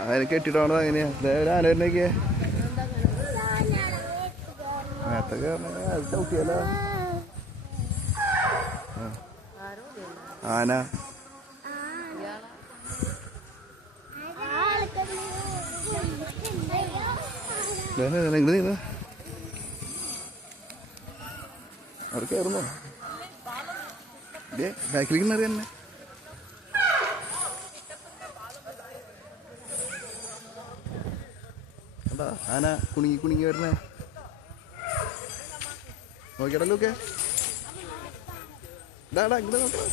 അതിനെ കെട്ടിട്ടോണത് അങ്ങനെയാ ആന വരുന്നേക്ക് നേരത്തൊക്കെ അത് ചവിട്ടിയാലോ ആന നിങ്ങൾ നീ അവിടെ കയറുന്നോ ബാക്കിലേക്ക് മാറി തന്നെ എന്താ ആന കുണുങ്ങി കുണുങ്ങി വരണേ നോക്കിയടല്ലോ ഒക്കെ ഇടാടാ ഇങ്ങോട്ട് നോക്കാം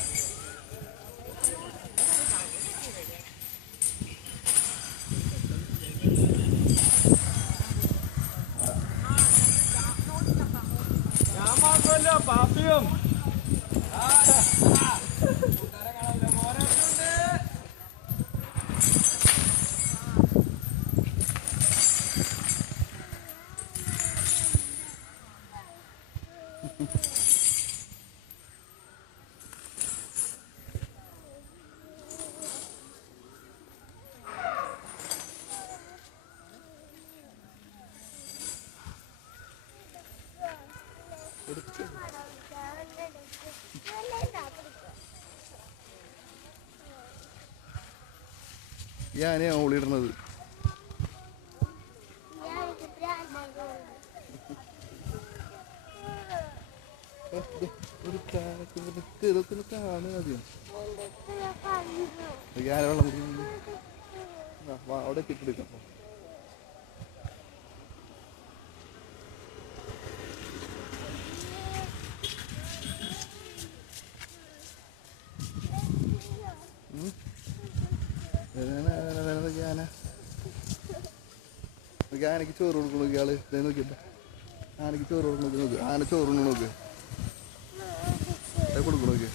പാപ്പിയും ഈ ആനയാ ഓളിയിടുന്നത് ഇതൊക്കെ കാണുക ആദ്യം ആന വെള്ളം അവിടെ കിട്ടെടുക്കാം ആനക്ക് ചോറ് കൊടുക്കണു ഇയാള് ഇതേ നോക്കിയിട്ട് ആനക്ക് ചോറ് കൊടുക്കണ നോക്ക് ആന ചോറ് നോക്ക് കൊടുക്കണു നോക്ക്